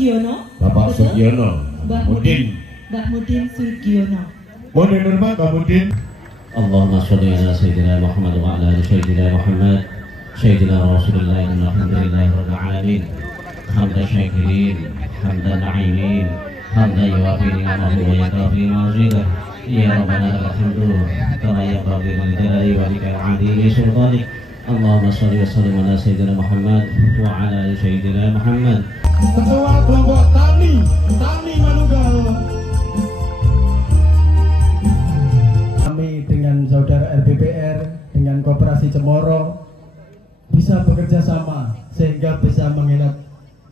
Sugiono. Bapak Sugiono. Mbak Mudin. Mbak Mudin Sugiono. Mohon hormat Mbak Mudin. Allahumma sholli ala sayyidina Muhammad wa ala ali sayyidina Muhammad. Sayyidina Rasulullah alhamdulillahi rabbil alamin. Hamdan syakirin, hamdan na'imin, hamdan yuwafi ni'amahu wa yakafi mazidah. Ya Rabbana lakal hamdu kama yanbaghi li jalali wajhika al-'azimi sultanik. Allahumma sholli wa sallim ala sayyidina Muhammad wa ala ali sayyidina Muhammad. Ketua kelompok Tani Manunggal. Kami dengan saudara RBPR, dengan Koperasi Cemoro bisa bekerja sama sehingga bisa menghelat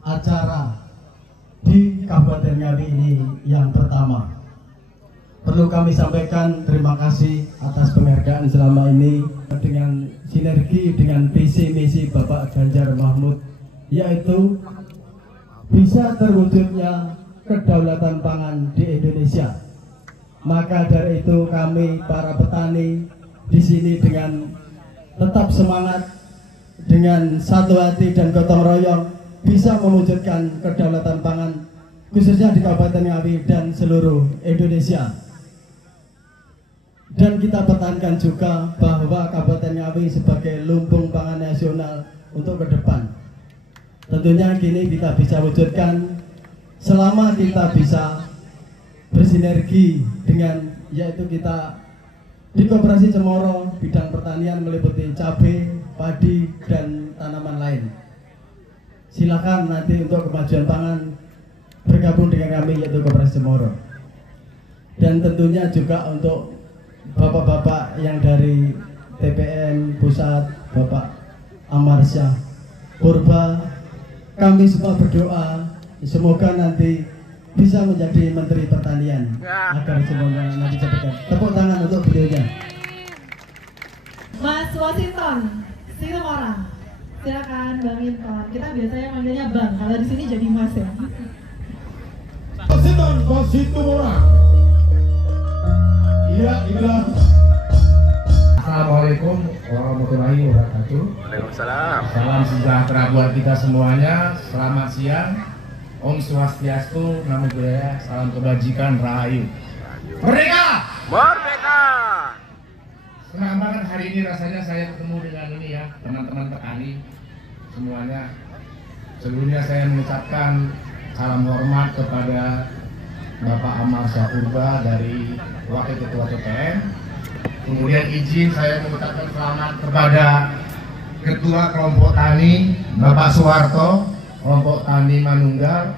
acara di Kabupaten Ngawi ini yang pertama. Perlu kami sampaikan terima kasih atas penghargaan selama ini dengan sinergi dengan visi misi Bapak Ganjar Mahfud, yaitu bisa terwujudnya kedaulatan pangan di Indonesia. Maka dari itu kami para petani di sini dengan tetap semangat, dengan satu hati dan gotong royong bisa mewujudkan kedaulatan pangan khususnya di Kabupaten Ngawi dan seluruh Indonesia. Dan kita pertahankan juga bahwa Kabupaten Ngawi sebagai lumbung pangan nasional untuk ke depan. Tentunya gini kita bisa wujudkan selama kita bisa bersinergi dengan, yaitu kita di Koperasi Cemoro bidang pertanian meliputi cabai, padi, dan tanaman lain. Silakan nanti untuk kemajuan pangan bergabung dengan kami yaitu Koperasi Cemoro. Dan tentunya juga untuk bapak-bapak yang dari TPN Pusat, Bapak Amarsyah Purba, kami semua berdoa semoga nanti bisa menjadi Menteri Pertanian agar semoga nanti jadikan. Tepuk tangan untuk beliaunya. Mas Wasinton Situmorang, silakan Bang Inton. Kita biasanya manggilnya Bang, kalau di sini jadi Mas ya. Wasinton Situmorang. Iya, inilah. Assalamualaikum warahmatullahi wabarakatuh. Waalaikumsalam. Salam sejahtera buat kita semuanya. Selamat siang. Om Swastiastu, Namo Buddhaya, salam kebajikan, Rahayu. Merdeka! Merdeka! Senang banget hari ini rasanya saya ketemu dengan ini ya, teman-teman petani semuanya. Sebelumnya saya mengucapkan salam hormat kepada Bapak Amarsyah Purba dari Wakil Ketua TPN. Kemudian izin saya mengucapkan selamat kepada Ketua Kelompok Tani Bapak Soeharto, Kelompok Tani Manunggal.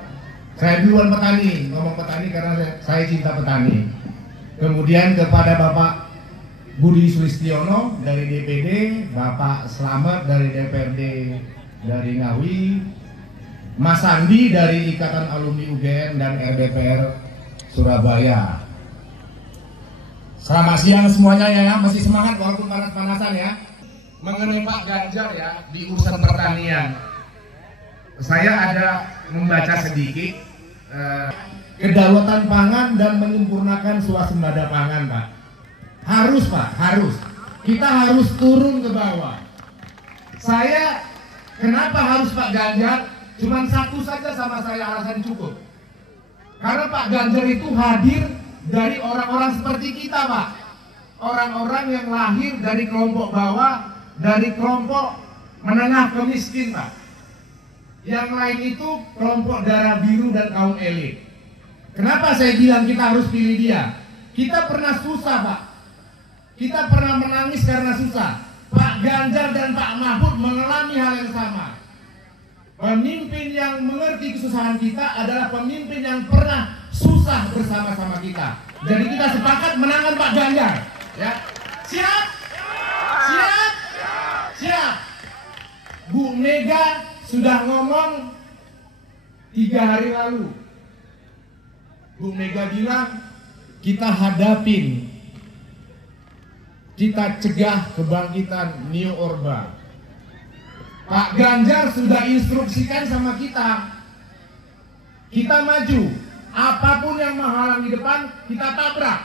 Saya duluan petani, ngomong petani karena saya cinta petani. Kemudian kepada Bapak Budi Sulistiono dari DPD, Bapak Slamet dari DPRD dari Ngawi, Mas Andi dari Ikatan Alumni UGM dan RBPR Surabaya. Selamat siang semuanya ya, masih semangat walaupun panas-panasan ya. Mengenai Pak Ganjar ya di urusan pertanian, saya ada membaca sedikit kedaulatan pangan dan menyempurnakan swasembada pangan, Pak. Harus Pak, harus. Kita harus turun ke bawah. Saya kenapa harus Pak Ganjar? Cuman satu saja sama saya alasan cukup. Karena Pak Ganjar itu hadir dari orang-orang seperti kita, Pak. Orang-orang yang lahir dari kelompok bawah, dari kelompok menengah ke miskin, Pak. Yang lain itu kelompok darah biru dan kaum elit. Kenapa saya bilang kita harus pilih dia? Kita pernah susah, Pak. Kita pernah menangis karena susah. Pak Ganjar dan Pak Mahfud mengalami hal yang sama. Pemimpin yang mengerti kesusahan kita adalah pemimpin yang pernah susah bersama-sama kita. Jadi kita sepakat menangkan Pak Ganjar. Ya, siap? Siap? Siap. Bu Mega sudah ngomong 3 hari lalu. Bu Mega bilang kita hadapin, kita cegah kebangkitan New Orba. Pak Ganjar sudah instruksikan sama kita. Kita maju, apapun yang menghalang di depan kita tabrak.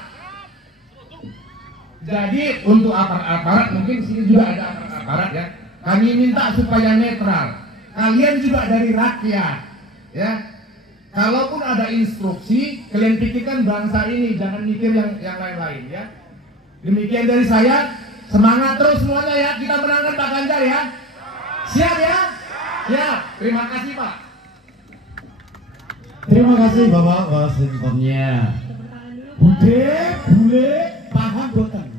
Jadi untuk aparat-aparat, mungkin sini juga ada aparat-aparat ya. Kami minta supaya netral. Kalian juga dari rakyat, ya. Kalaupun ada instruksi, kalian pikirkan bangsa ini, jangan mikir yang lain-lain ya. Demikian dari saya, semangat terus semuanya ya, kita menangkan Pak Ganjar ya. Siap ya? Siap. Terima kasih Pak. Terima kasih Bapak Wasekjennya. Bude, bule, paham boten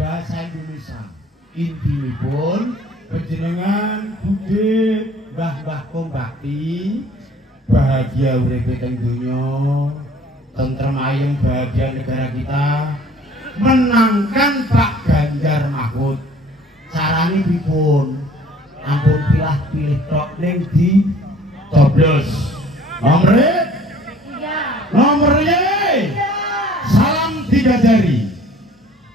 bahasa Indonesia. Intinipun panjenengan bude mbah-mbah Kombakti bahagia uripe teng donya, tentrem ayem bahagia negara kita, menangkan Pak Ganjar Mahfud. Carane pripun? Ampun pilih tok ning di coblos. Nomornya salam 3 jari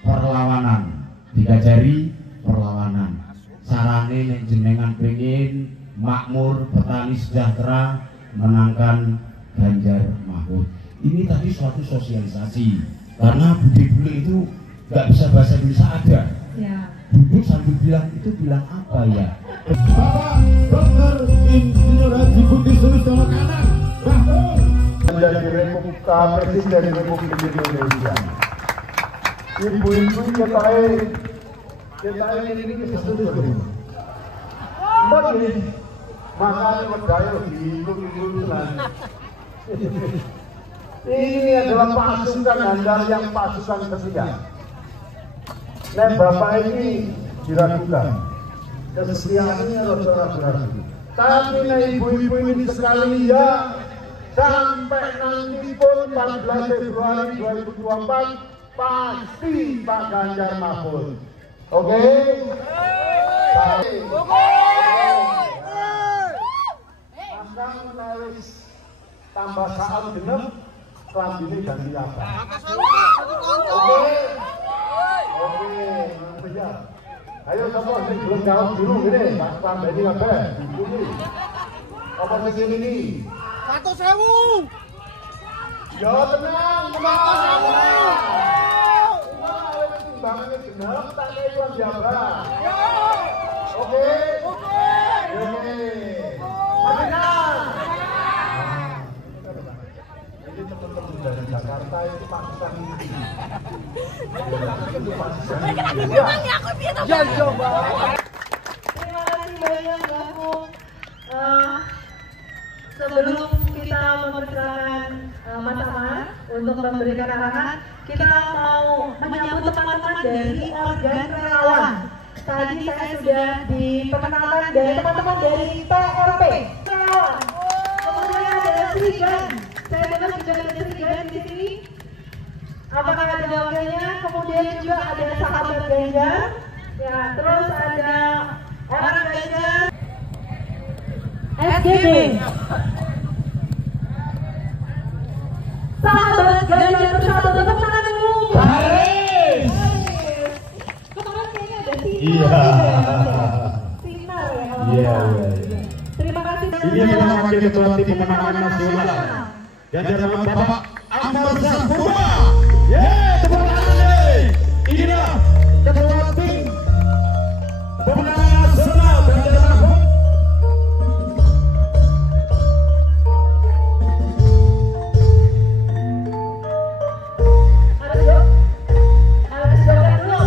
perlawanan, 3 jari perlawanan. Sarane nek jenengan pengen makmur, petani sejahtera, menangkan Ganjar Mahfud. Ini tadi suatu sosialisasi karena bule-bule itu nggak bisa bahasa Indonesia ada. Ya. Duduk sambil bilang apa ya? Bapak Dr. Insinyur Haji Budi Sulistiono Kanan menjadi Presiden Republik Indonesia. Ibu-ibu kita ini sesuatu. Tapi makanya berdaya diikut-ikutan. Ini adalah pasukan Ganjar yang pasukan ketiga. Dan Bapak ini diragukan, kesetiaannya ragu-ragu. Tapi ibu-ibu ini sekali ya, sampai nanti pun 14 Februari 2024 pasti Pak Ganjar Mahfud. Oke? Akan menarik tambah saat genep, kelambine ganti apa? Oke? Oke, ya. Ayo semua sing belum jawab dulu gini, Pak Pambeni kabeh. Apa sing ini? 100.000. Ya tenang, tenang. Timbangannya genep, tak kaya uang jabah. Oke? Oke. Tenang. Ini teman-teman dari Jakarta itu pasukan ini. Ya coba. Terima kasih banyak Bapak. Sebelum kita mempersilakan Mas Amar untuk memberikan arahan, kita mau menyambut teman-teman dari organ relawan. Tadi saya sudah diperkenalkan dari teman-teman dari PRP relawan. Kemudian ada Trigan. Saya dengar juga ada Trigan di sini. Apakah ada wakilnya? Kemudian juga ada sahabat Ganjar. Ya, terus ada orang Ganjar. SGB. Sahabat Ganjar bersatu, tepuk tangan dulu. Baris. Kemarin kayaknya ada Sinar. Iya. Sinar ya. Iya. Terima kasih. Ini adalah wakil ketua tim pemenangan nasional. Ganjar Bapak Ambar Purba. Tepuk tangan nih. Inilah ketua tim pemenangan nasional Ganjar Mahfud. Harus joget dulu.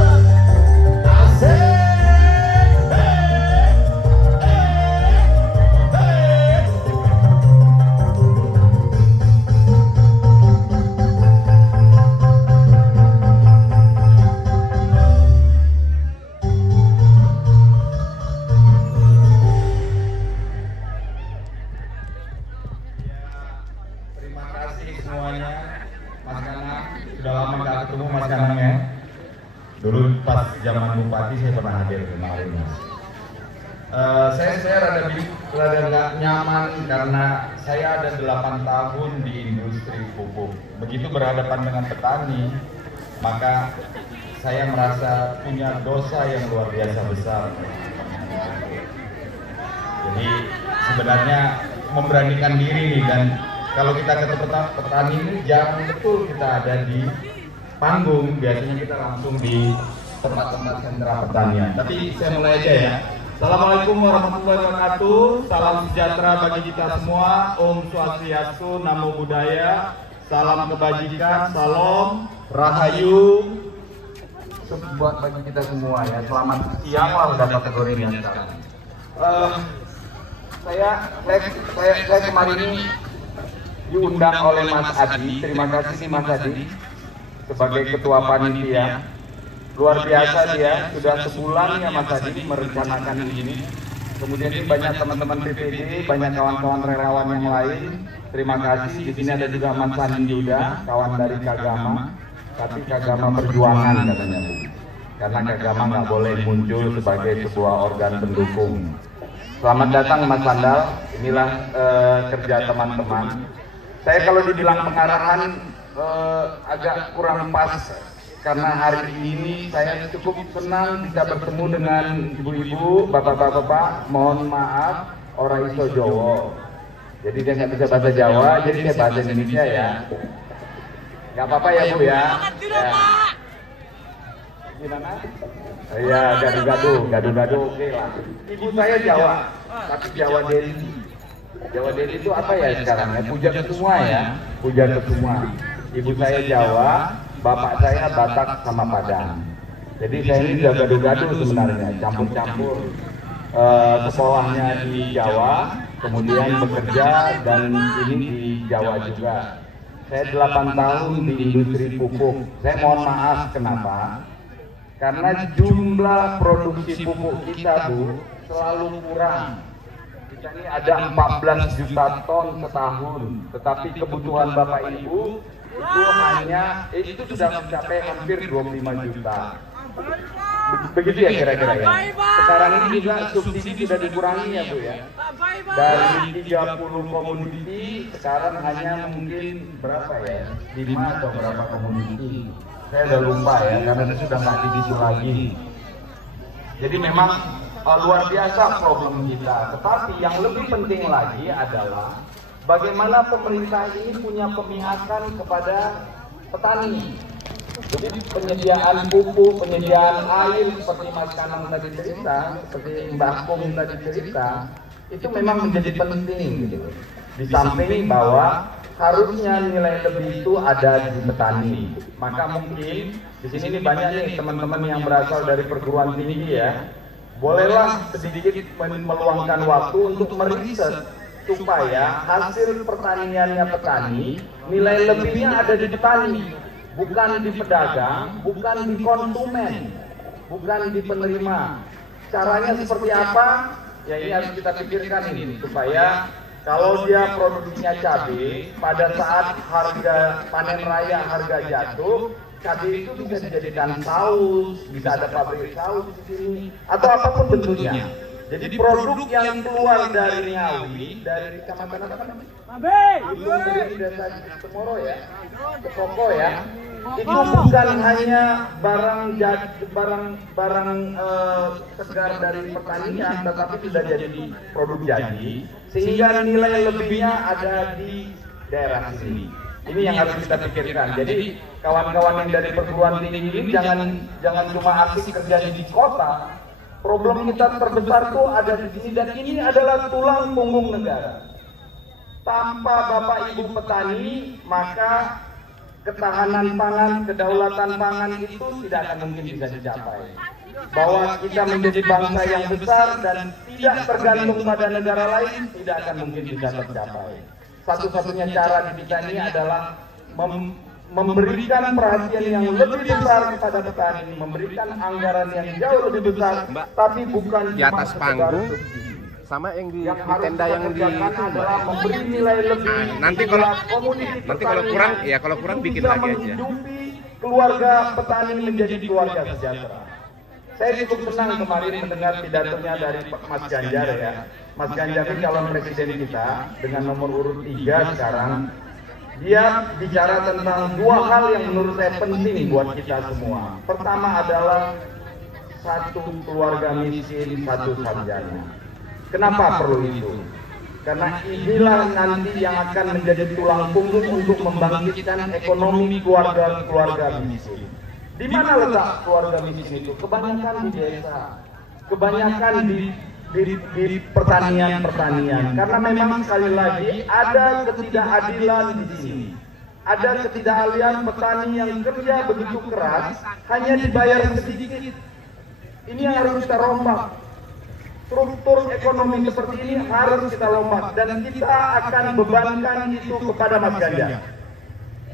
Terima kasih semuanya, Mas Kanang. Sudah lama nggak ketemu Mas Kanang ya. Dulu pas zaman bupati saya pernah hadir kemarin Mas. Saya rada nggak nyaman karena saya ada 8 tahun di industri pupuk. Begitu berhadapan dengan petani, maka saya merasa punya dosa yang luar biasa besar. Jadi sebenarnya memberanikan diri nih, dan kalau kita ke petani ini jarang betul kita ada di panggung, biasanya kita langsung di tempat-tempat sentra pertanian. Tapi saya mulai aja ya. Assalamualaikum warahmatullahi wabarakatuh. Salam sejahtera bagi kita semua. Om Swastiastu, Namo Buddhaya. Salam kebajikan, salam rahayu. Buat bagi kita semua ya. Selamat siang lah udah kategori yang sekarang. Saya kemarin ini diundang oleh Mas Adi. Terima kasih Mas Adi sebagai ketua panitia. Luar biasa dia, sudah sebulan ya Mas Adi merencanakan ini. Kemudian ini banyak teman-teman PPD, banyak kawan-kawan relawan yang lain. Terima kasih. Di sini ada juga Mas Sandi Yuda, kawan dari Kagama. Tapi Kagama Perjuangan katanya Bu. Karena Kagama nggak boleh muncul sebagai sebuah organ pendukung. Selamat datang Mas Sandal. Inilah kerja teman-teman. Saya kalau dibilang pengarahan agak kurang pas. Karena hari ini saya cukup senang bisa bertemu dengan ibu-ibu, bapak-bapak, mohon maaf, orang iso Jawa. Jadi dia nggak bisa bahasa Jawa, jadi saya bahasa Indonesia ya. Nggak apa-apa ya Bu ya. Gimana? Iya, gaduh-gaduh, oke lah. Ibu saya Jawa, tapi Jawa Delhi. Jawa Delhi itu apa ya sekarang ya? Puja ke semua ya, puja ke semua. Ibu saya Jawa, bapak saya Batak sama Padang. Jadi saya ini juga gaduh-gaduh sebenarnya, campur-campur. Sekolahnya di Jawa, kemudian bekerja dan ini di Jawa juga. Saya 8 tahun di industri pupuk. Saya mohon maaf kenapa? Karena jumlah produksi pupuk kita Bu selalu kurang. Kita ini ada 14 juta ton setahun, tetapi kebutuhan Bapak Ibu itu sudah mencapai hampir 25 juta. Begitu ya kira-kira ya. Sekarang ini juga subsidi sudah dikurangi ya Bu ya. Dari 30 komoditi sekarang hanya mungkin berapa ya? 5 atau berapa komoditi. Saya udah lupa ya karena itu sudah nggak didisu lagi. Jadi memang luar biasa problem kita. Tetapi yang lebih penting lagi adalah bagaimana pemerintah ini punya pemihakan kepada petani. Jadi penyediaan pupuk, penyediaan air seperti Mas Kanang tadi cerita, seperti Mbak Kung tadi cerita, itu memang menjadi penting gitu. Di samping bahwa harusnya nilai lebih itu ada di petani. Maka mungkin di sini banyak nih teman-teman yang berasal dari perguruan tinggi ya. Bolehlah sedikit meluangkan waktu untuk meriset supaya hasil pertaniannya petani, nilai lebihnya ada di petani, bukan di pedagang, bukan di konsumen, bukan di penerima. Caranya seperti apa? Ya ini harus kita pikirkan ini, supaya kalau dia produksinya cabai, pada saat harga panen raya harga jatuh, cabai itu bisa dijadikan saus, bisa ada pabrik saus di sini, atau apapun bentuknya. Jadi produk yang keluar dari Ngawi, dari kecamatan apa namanya? Itu dari desa Temoro ya, Koko ya. Itu bukan hanya barang segar dari pertanian, tetapi sudah jadi produk jadi, sehingga nilai lebihnya ada di daerah sini. Ini yang harus kita pikirkan. Jadi kawan-kawan yang dari perguruan tinggi ini jangan cuma asik kerja di kota. Problem kita terbesar tuh ada di sini, dan ini adalah tulang punggung negara. Tanpa Bapak Ibu petani, maka ketahanan pangan, kedaulatan pangan itu tidak akan mungkin bisa dicapai. Bahwa kita menjadi bangsa yang besar dan tidak tergantung pada negara lain tidak akan mungkin bisa tercapai. Satu-satunya cara di kita ini adalah memberikan perhatian yang lebih besar kepada petani, memberikan anggaran yang jauh lebih besar, tapi bukan di atas panggung sama yang di tenda yang di itu adalah memberi nilai lebih. Nanti kalau kurang bikin lagi aja. Keluarga petani menjadi keluarga sejahtera. Saya cukup senang kemarin mendengar pidatonya dari Mas Ganjar ya. Mas Ganjar ini calon presiden kita dengan nomor urut 3 sekarang. Dia bicara tentang 2 hal yang menurut saya penting buat kita semua. Pertama adalah satu keluarga miskin, satu sarjana. Kenapa perlu itu? Karena inilah nanti yang akan menjadi tulang punggung untuk membangkitkan ekonomi keluarga miskin. Di mana letak keluarga miskin itu? Kebanyakan di desa, kebanyakan di di pertanian karena memang sekali lagi ada ketidakadilan di sini. Ada ketidakadilan petani yang kerja begitu keras hanya dibayar sedikit. Ini yang harus kita rombak. Struktur ekonomi seperti ini harus kita rombak dan kita akan bebankan itu kepada Mas Ganjar.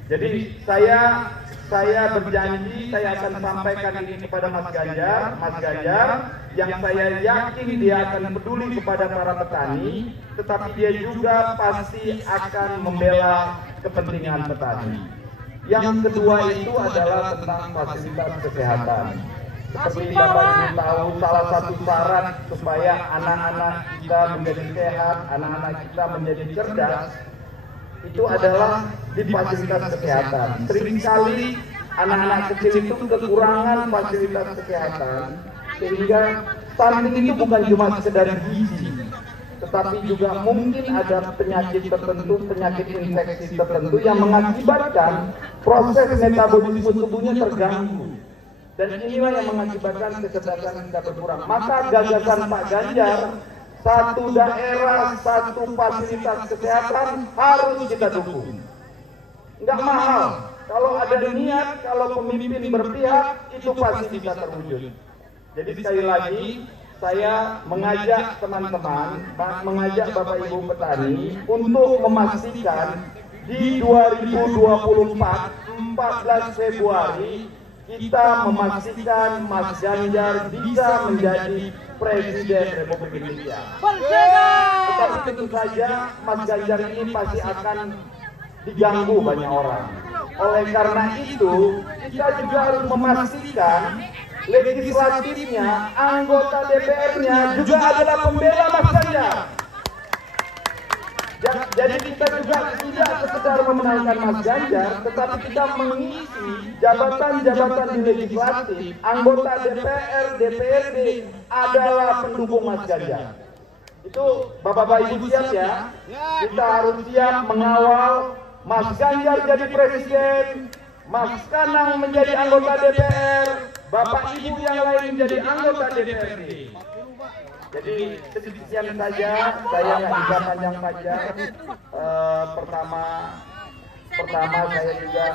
Jadi saya berjanji saya akan sampaikan ini kepada Mas Ganjar yang saya yakin dia akan peduli kepada para petani, tetapi dia juga pasti akan membela kepentingan petani. Yang kedua itu adalah tentang fasilitas kesehatan. Seperti Bapak Ibu tahu, salah satu syarat supaya anak-anak kita menjadi sehat, anak-anak kita menjadi cerdas, itu adalah di fasilitas kesehatan. Seringkali anak-anak kecil itu kekurangan fasilitas kesehatan, sehingga stunting itu bukan cuma sekedar gizi, tetapi juga mungkin ada penyakit tertentu, penyakit infeksi tertentu yang mengakibatkan proses metabolisme tubuhnya terganggu. Dan inilah yang mengakibatkan kecerdasan kita berkurang. Maka gagasan Pak Ganjar, satu daerah, satu fasilitas kesehatan harus kita dukung. Nggak mahal. Kalau ada niat, kalau pemimpin berpihak, itu pasti bisa terwujud. Jadi sekali lagi, saya mengajak teman-teman, mengajak Bapak Ibu petani untuk memastikan di 2024, 14 Februari, kita memastikan Mas Ganjar bisa menjadi Presiden Republik Indonesia. Tetapi tentu saja Mas Ganjar ini pasti akan diganggu banyak orang. Oleh karena itu, kita juga harus memastikan legislatifnya, anggota DPR-nya juga adalah pembela Mas Ganjar. Jadi kita juga tidak sekedar memenangkan Mas Ganjar, tetapi kita mengisi jabatan-jabatan di legislatif, anggota DPR, DPRD adalah pendukung Mas Ganjar. Itu Bapak-Bapak Ibu siap ya? Kita harus siap mengawal Mas Ganjar jadi presiden, Mas Kanang menjadi anggota DPR, Bapak Ibu yang lain menjadi anggota DPRD. Jadi sekian saja, saya nggak bisa panjang-panjang. Pertama saya juga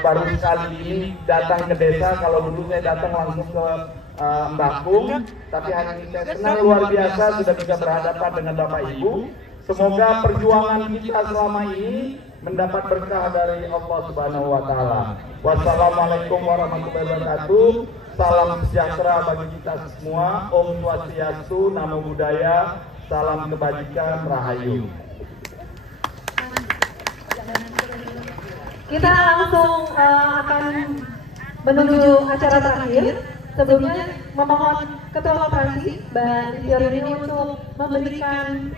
baru sekali ini datang ke desa. Kalau dulu saya datang langsung ke Mbakung, tapi hari ini saya senang luar biasa sudah bisa berhadapan dengan Bapak Ibu. Semoga perjuangan kita selama ini mendapat berkah dari Allah Subhanahu wa Ta'ala. Wassalamualaikum warahmatullahi wabarakatuh. Salam sejahtera bagi kita semua. Om Swastiastu, Namo Buddhaya, salam kebajikan, Rahayu. Kita langsung akan menuju acara terakhir. Sebelumnya memohon Ketua Koperasi Mbak Dior ini untuk memberikan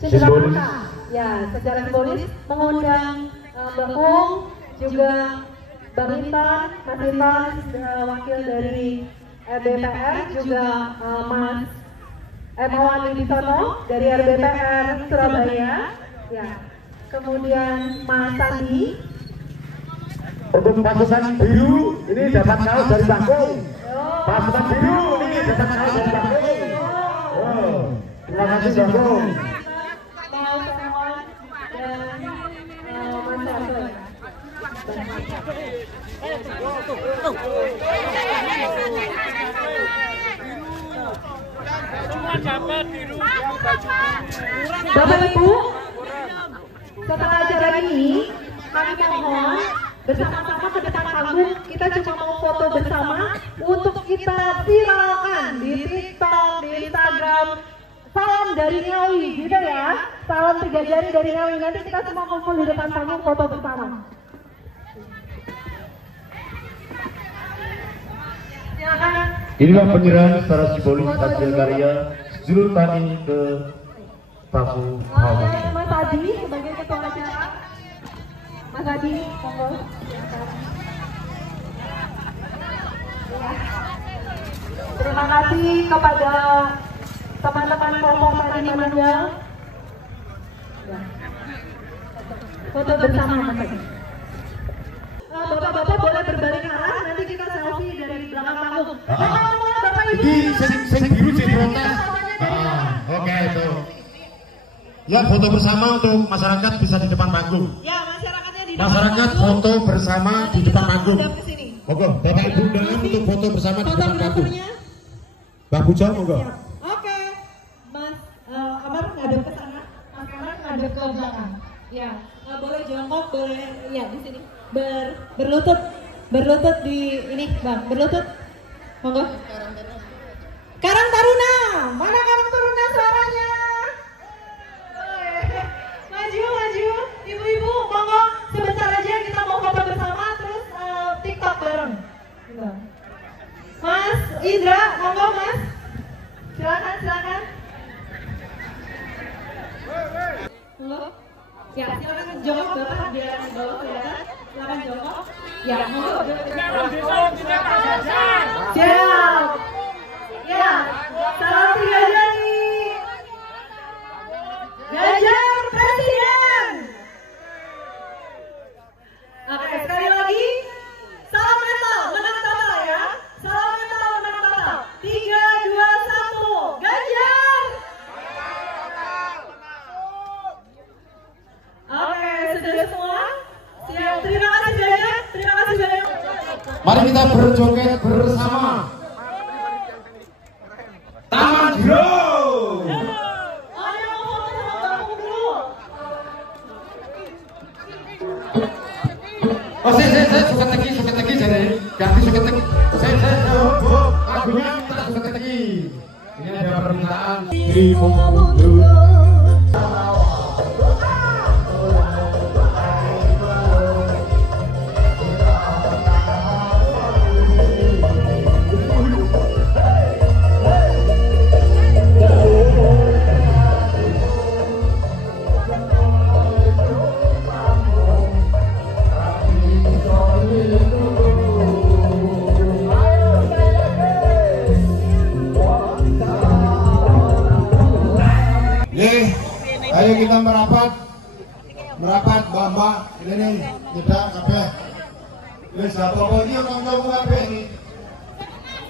cendera ya secara simbolis mengundang Mbak Ung, juga Bang Intan, Mas Intan, wakil dari RBPR, juga Mas Mawani Disono dari RBPR Surabaya, ya. Kemudian Mas Sandi. Untuk pasukan biru ini dapat kaos dari Bangkung. Pasukan biru ini dapat kaos dari Bangkung. Terima kasih Bangkung. Bapak Ibu, setelah acara ini kami mohon bersama-sama ke depan panggung. Kita cuma mau foto bersama untuk kita viralkan di TikTok, di Instagram. Salam dari Ngawi, gitu ya. Salam 3 jari dari Ngawi. Nanti kita semua kumpul di depan panggung foto bersama. Inilah penyerahan secara simbolis hasil karya Juru Tani ke Paku Hawa. Mas Adi sebagai ketua acara. Mas Adi, monggo. Terima kasih kepada teman-teman kelompok tani Manunggal. Foto bersama Mas Adi. Bapak-bapak boleh berbalik arah, nanti kita selfie dari belakang panggung. Bapak Ibu. Ini sing biru sing protes. Ya, foto bersama untuk masyarakat bisa di depan panggung. Ya, masyarakatnya di depan Masyarakat panggung. foto bersama di depan panggung. Hadap ke sini. Monggo, Bapak Ibu undangan untuk foto bersama di depan panggung. Fotografernya. Mbak Puja, monggo. Siap. Oke, Mas Amar ngadep ke sana, Mas Amar ngadep ke belakang. Ya, boleh jongkok, boleh ya di sini. Berlutut di ini, Bang. Berlutut. Monggo. Karang Taruna, mana Karang Taruna suaranya? Maju, ibu-ibu, monggo sebentar aja kita mau foto bersama, terus TikTok bareng. Gitu. Mas Indra, monggo Mas. Silakan. Monggo. Ya, silakan jongkok Bapak biar di bawah kelihatan. Silakan jongkok. Ya, monggo. Siap. Ya, salam 3 jari. Ganjar Presiden. Oke, sekali lagi. Salam mental, menang total ya. Salam mental, menang total. 3, 2, 1. Ganjar. Oke, sudah semua? Siap. Terima kasih banyak. Terima kasih banyak. Mari kita berjoget bersama. Taman Bro. Oh, saya suka teki jadi ganti suka teki. Saya lagunya kita suka teki. Ini ada permintaan dari ayo kita merapat Mbak ini nih nyedak kabeh wis apa iki kancamu kabeh iki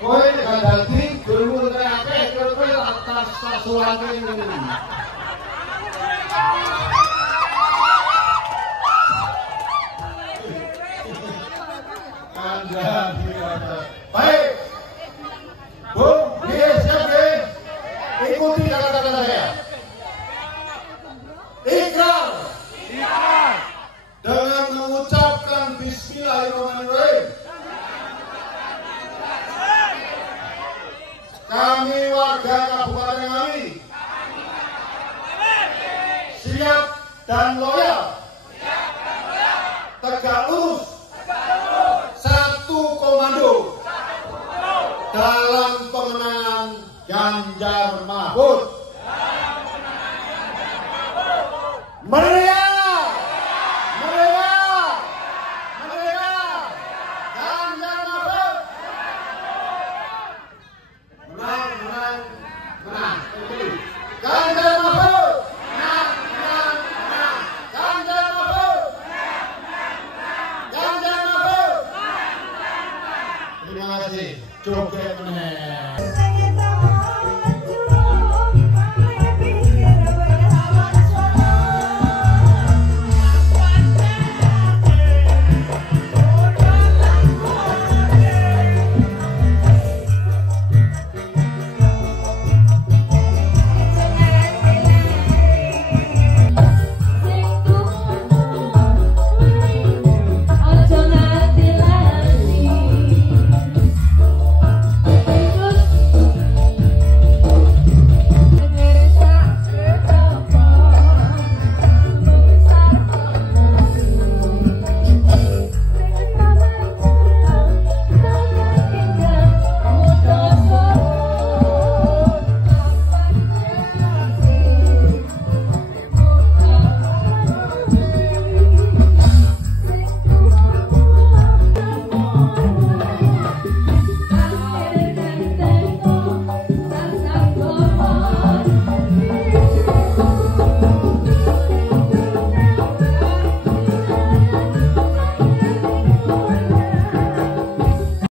kowe nek dadi guru kabeh kowe atas sasuwane ini baik Bu, siap ikuti kata-kata saya. Ikrar dengan mengucapkan Bismillahirrahmanirrahim. Kami warga Kabupaten Ngawi siap dan loyal, tegak lurus, satu komando dalam pemenangan Ganjar Mahfud.